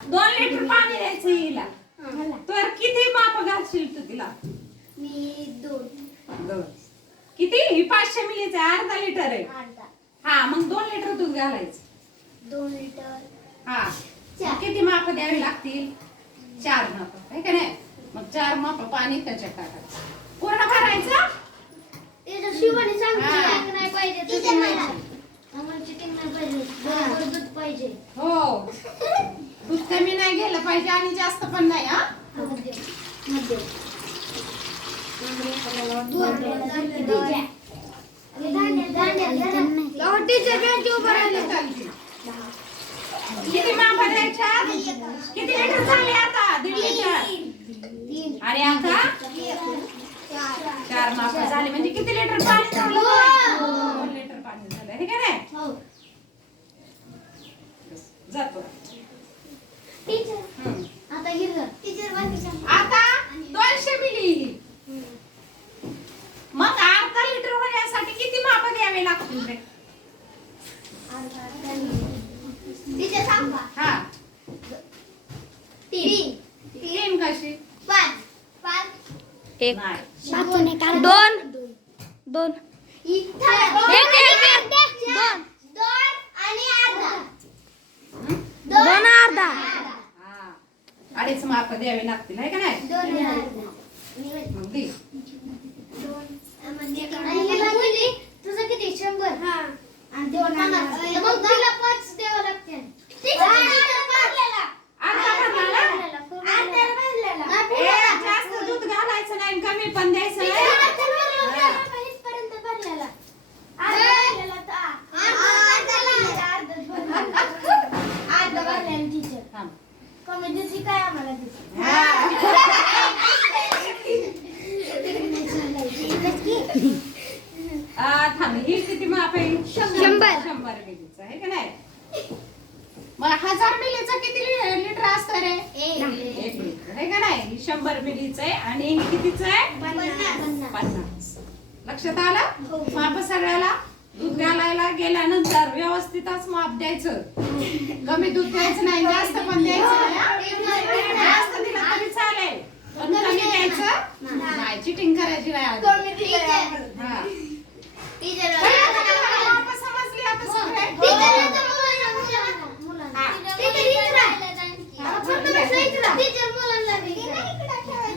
2 litre पाणी द्यायचं हिला. तर किती माप घालशील तू तिला? मी 2. किती? ही 500 मिलीचं आहे, अर्धा लिटर आहे. हा मग 2 लिटर दूध घालायचं. 2 लिटर. हा किती माप द्यावी लागतील? 4 माप आहे का नाही? मग 4 माप पाणी त्याच्यात टाकायचं. पूर्ण भरायचं. त्याच्या शिवानी सांगते हा. चिटिंग नाही पाहिजे. चिटिंग नाही. आम्हाला चिटिंग नाही पाहिजे. बरोबर दूध पाहिजे. हो दूध कमी नाही गेलं पाहिजे आणि जास्त पण नाही. हा मध्ये. किती माप द्यायच्या? किती लिटर झाले आता? 1.5 लिटर. आणि आता 4 माप झाले म्हणजे किती लिटर पाणी झालं? 2 लिटर पाणी झालं हे का नाही? जातो. आता आता 200 मिली. मग अर्धा लिटर होण्यासाठी किती माप द्यावे लागतील रे? हा 3 कशी? 5. एक नाही. 2 2 एक दोन अर्धा हा 2.5 माप द्यावे लागतील आहे का नाही? मग दे. तुझं किती 100? आणि 2 मग तिला 5 द्यावं लागते. अर्धा भरला ना? ए, जास्त दूध घालायचं नाही कमी पण द्यायचं नाही. थांब. काय आम्हाला दिसत थांब ही किती माप आहे? 100 मिलीचं आहे का नाही? मग 1000 मिलीचं किती लिटर असतं रे? 1 लिटर आहे का नाही? 100 मिलीचं आहे आणि हे कितीचं आहे? 50. लक्षात आलं? माप सगळ्याला दूध घालायला गेल्यानंतर व्यवस्थितच माप द्यायचं. कमी दूध द्यायचं नाही जास्त पण द्यायचं नाही. जास्त दिलं तरी चालेल पण कमी द्यायचं नाही. चिटिंग करायची नाही. हा. माप समजली आता सगळे?